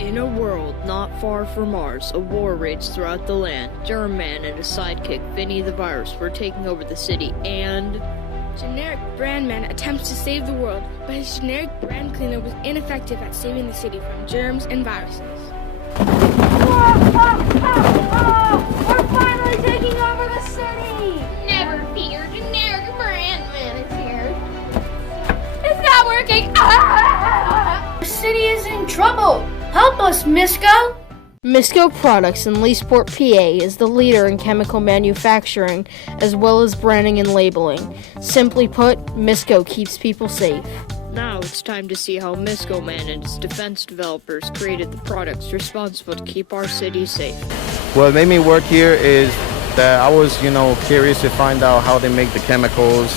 In a world not far from ours, a war raged throughout the land. German and his sidekick, Vinny the Virus, were taking over the city, and Generic brand man attempts to save the world, but his generic brand cleaner was ineffective at saving the city from germs and viruses. We're finally taking over the city! Never fear, generic brand man is here. It's not working! The city is in trouble! Help us, Misco! Misco Products in Leesport, PA is the leader in chemical manufacturing as well as branding and labeling. Simply put, Misco keeps people safe. now it's time to see how Misco Man and its defense developers created the products responsible to keep our city safe. What made me work here is that I was, curious to find out how they make the chemicals,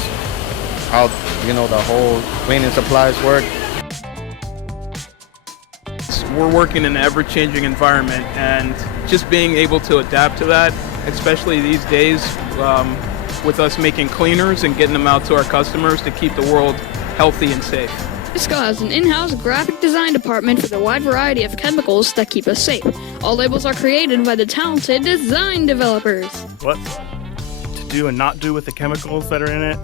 how, the whole cleaning supplies work. We're working in an ever-changing environment, and just being able to adapt to that, especially these days, with us making cleaners and getting them out to our customers to keep the world healthy and safe. Misco has an in-house graphic design department for the wide variety of chemicals that keep us safe. All labels are created by the talented design developers. What to do and not do with the chemicals that are in it,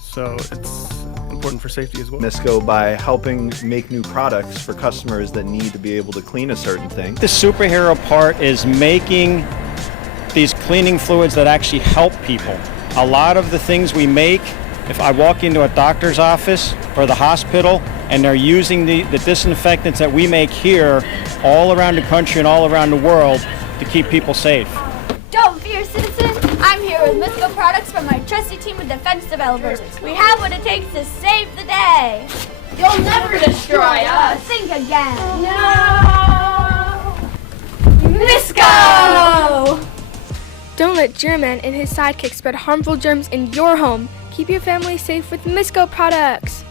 so it's important for safety as well. Misco, by helping make new products for customers that need to be able to clean a certain thing. The superhero part is making these cleaning fluids that actually help people. A lot of the things we make, if I walk into a doctor's office or the hospital and they're using the disinfectants that we make here all around the country and all around the world to keep people safe. Don't fear, citizen. I'm here with Misco Products from my trusty team of defense developers. We have what it takes to save the day. You'll never destroy us. Think again. No! Misco! Don't let German and his sidekick spread harmful germs in your home. Keep your family safe with Misco products.